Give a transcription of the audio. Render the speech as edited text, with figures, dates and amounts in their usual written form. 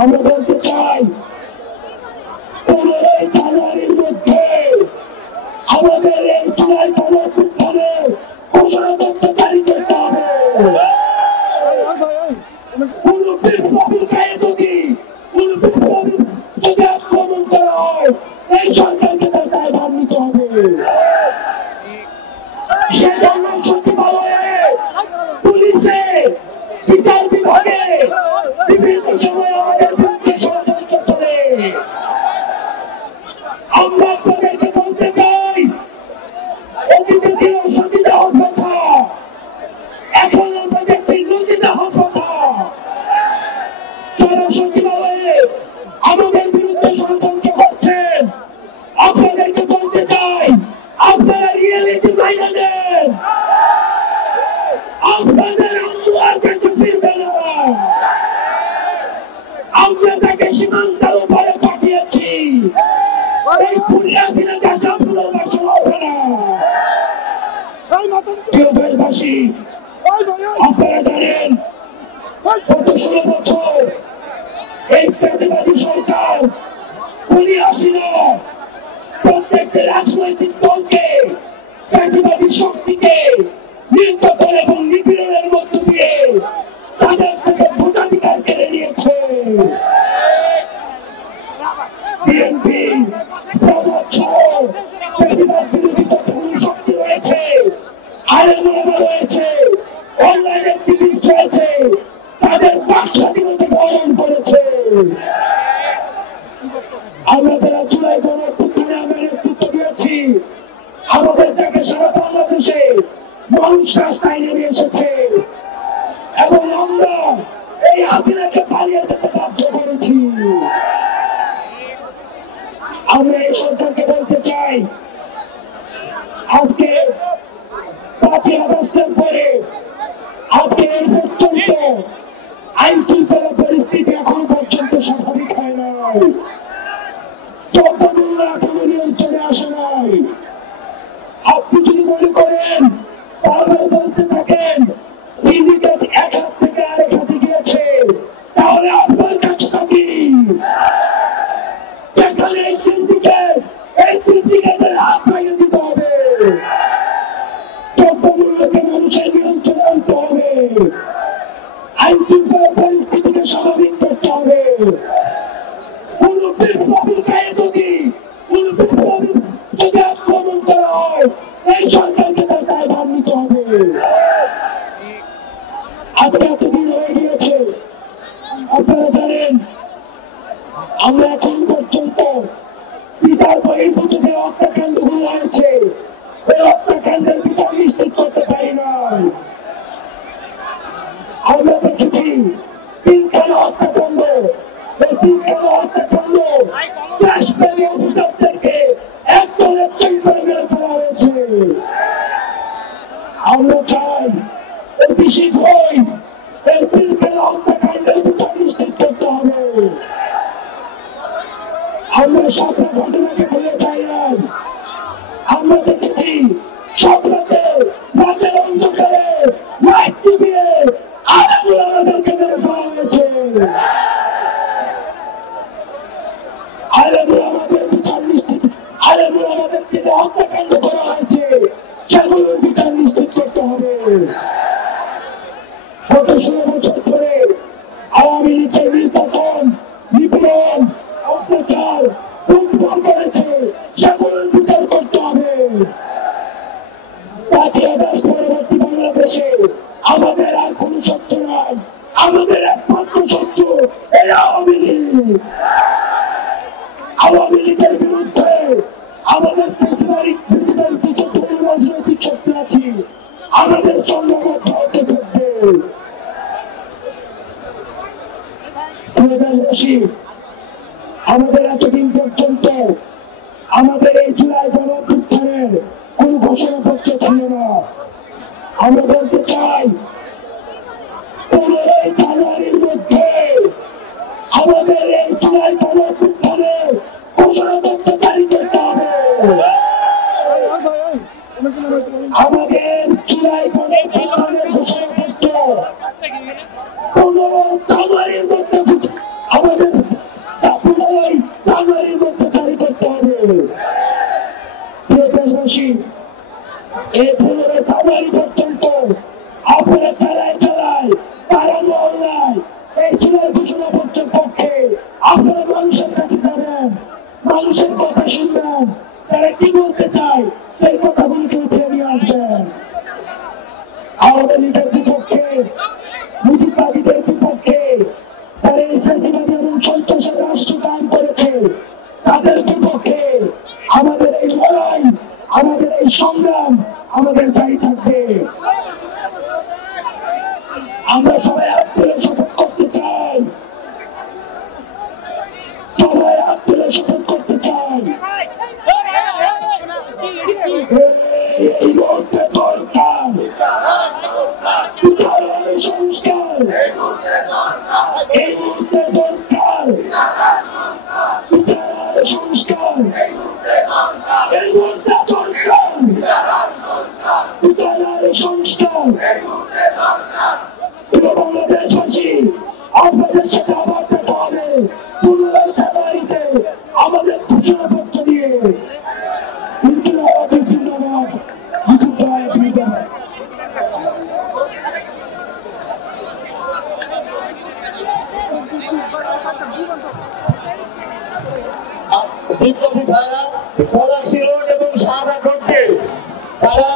আমরা বলতে চাই 15 জানুয়ারির মধ্যে আমাদের এই জুলাই গণঅভ্যুত্থানের ঘোষণাপত্র জারি করতে হবে। কোন বিপ্লবীর গায়ে যদি কোন বিপ্লবীর যদি আক্রমণ করা হয় এই সরকারকে তার দায়ভার নিতে হবে। সেজন্য সচিবালয়ে পুলিশে বিচার বিভাগে বিভিন্ন সময় আমাদের বিরুদ্ধে ষড়যন্ত্র চলে। আমরা আপনাদেরকে বলতে চাই অতীতে ছিল সতীদাহ প্রথা, এখন আমরা দেখছি নদীদাহ প্রথা। যারা সচিবালয়ে আমাদের বিরুদ্ধে ষড়যন্ত্র করছেন আপনাদেরকে বলতে চাই আপনারা রিয়েলিটি মাইনে নেন। আপনাদের আম্মু আর কাছে ফিরবে না। আমরা তাকে সীমান্তের উপরে পাঠিয়েছি, এই পুলিয়াসিনাকে সবগুলোর বাসা হবে না। প্রিয় দেশবাসী, আপনারা জানেন গত 16 বছর এই ফ্যাসিবাদী সরকার পুলিয়াসিনা প্রত্যেকটি রাজনৈতিক দলকে ফ্যাসিবাদী শক্তিকে নির্যাতন এবং নিপীড়নের মধ্য দিয়ে তাদের থেকে ভোটাধিকার কেড়ে নিয়েছে। বিএনপি জামাত সহ ফ্যাসিবাদ বিরোধী যতগুলো শক্তি রয়েছে, আলেম ওলামা রয়েছে, অনলাইন অ্যাক্টিভিস্ট রয়েছে, তাদের বাক স্বাধীনতা হরণ করেছে। আমরা যারা জুলাই গণঅভ্যুত্থানে আমরা নেতৃত্ব দিয়েছি আমাদের থেকে সারা বাংলাদেশে মানুষ রাস্তায় নেমে এসেছে এবং আমরা এই হাসিনাকে পালিয়ে যেতে বাধ্য করেছি। আমরা এই সরকারকে বলতে চাই আজকে 5ই আগস্টের পরে আজকে এই পর্যন্ত আইন শৃঙ্খলা পরিস্থিতি এখনো পর্যন্ত স্বাভাবিক হয় নাই। দ্রব্যমূল্য এখনো নিয়ন্ত্রণে আসে নাই। আপনি যদি মনে করেন বারবার বলতে থাকেন সিন্ডিকেট এক হাত থেকে আরেক হাতে গিয়েছে, তাহলে আপনার কাছে থাকি যেখানে এই সিন্ডিকেটের হাত ভেঙে দিতে হবে। দ্রব্যমূল্যকে মানুষের নিয়ন্ত্রণে আনতে হবে, আইন শৃঙ্খলা পরিস্থিতিকে স্বাভাবিক করতে হবে। কোন বিপ্লবীর গায়ে যদি কোন বিপ্লবীর যদি আক্রমণ করা হয় এই সরকারকে তার দায়ভার নিতে হবে। আজকে এতদিন হয়ে গিয়েছে, আপনারা জানেন আমরা এখন পর্যন্ত বিচার বহির্ভূত যে হত্যাকাণ্ডগুলো হয়েছে এই হত্যাকাণ্ডের বিচার নিশ্চিত করতে পারি নাই। আমরা দেখেছি পিলখানা হত্যাকাণ্ড, এই পিলখানা হত্যাকাণ্ড দেশপ্রেমী অভিযোগদেরকে একজন একজন করে মেরে ফেলা হয়েছে। আমরা চাই অতি শীঘ্রই এই পিলখানা হত্যাকাণ্ডের বিচার নিশ্চিত করতে হবে। আমরা সাপড়া ঘটনাকে ভুলে চাই না। আমরা দেখেছি সাপড়াতে রাতের অন্ধকারে লাইট নিভিয়ে আলেম ওলামাদেরকে মেরে ফেলা হয়েছে। আলেম ওলামাদের বিচার নিশ্চিত, আলেম ওলামাদেরকে যে হত্যাকাণ্ড করা হয়েছে সেগুলোর বিচার নিশ্চিত করতে হবে। গত 16 বছর ধরে আওয়ামী লীগের নির্যাতন, নিপীড়ন, অত্যাচার গুম করেছে সেগুলোর বিচার করতে হবে। 5ই আগস্ট পরবর্তী বাংলাদেশে আমাদের আর কোন শত্রু নাই, আমাদের একমাত্র শত্রু এই আওয়ামী লীগ। আওয়ামী লীগের বিরুদ্ধে আমাদের ফেব্রুয়ারি বিরোধী যতগুলো রাজনৈতিক শক্তি আছে আমাদের সংগ্রামবদ্ধ হতে থাকবে। দেশবাসী, আমাদের এতদিন পর্যন্ত আমাদের এই জুলাই গণঅভ্যুত্থানের কোন ঘোষণাপত্র ছিল না। আমরা বলতে চাই 15 জানুয়ারির মধ্যে আমাদের এই জুলাই গণঅভ্যুত্থানের ঘোষণাপত্র জারি করতে হবে। আমাদের জুলাই গণঅভ্যুত্থানের ঘোষণাপত্র 15 জানুয়ারির মধ্যে আমাদের এই 15 জানুয়ারি পর্যন্ত আপনারা চালায় পাড়া মহল্লায় এই চুনার ঘোষণাপত্রের পক্ষে আপনারা মানুষের কাছে যাবেন, মানুষের কথা শুনবেন, তারা কি বলতে চায় সেই কথাগুলিকে উঠে নিয়ে আসবেন। আওয়ামী লীগের বিপক্ষে, মুজিববাদীদের বিপক্ষে যারা এই ফ্যাসিবাদী এবং সন্ত্রাসের রাষ্ট্র কায়েম করেছে তাদের বিপক্ষে আমাদের এই লড়াই, আমাদের এই সংগ্রাম আমাদের জারি থাকবে। আমরা সবাই হাত তুলে শপথ করতে চাই, সবাই হাত তুলে শপথ করতে চাই। এই মুহূর্তে দরকার বিচারের সংস্কার, এই মুহূর্তে দরকার বিচারের সংস্কার, এই মুহূর্তে দরকার বিচারের সংস্কার। বাংলাদেশবাসী আপনাদের সাথে আবার দেখা হবে 15 জানুয়ারিতে আমাদের ঘোষণাপত্র নিয়ে। বিপ্লবী ভাইরা পলাশী রোড এবং শাহবাগ রোডকে তারা